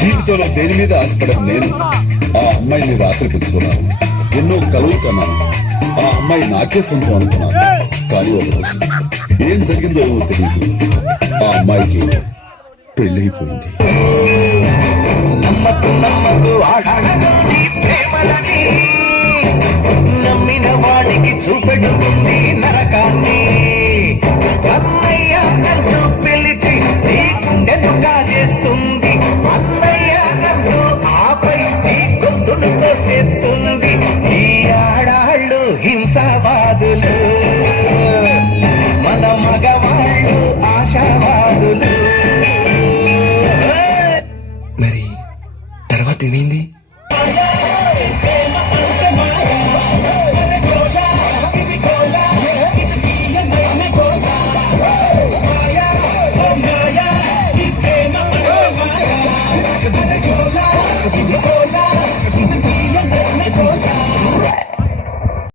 జీవితంలో దేని మీద ఆశపడడం నేను ఆ అమ్మాయి మీద ఆశలు పెంచుకున్నాను. ఎన్నో కలలు కన్నాను. ఆ అమ్మాయి నాకే సొంతం అనుకున్నాను. కానీ ఒక రోజు ఏం జరిగిందో తెలియదు. ఆ అమ్మాయికి పెళ్ళైపోయింది. నమ్మకు నమ్మకు నమ్మిన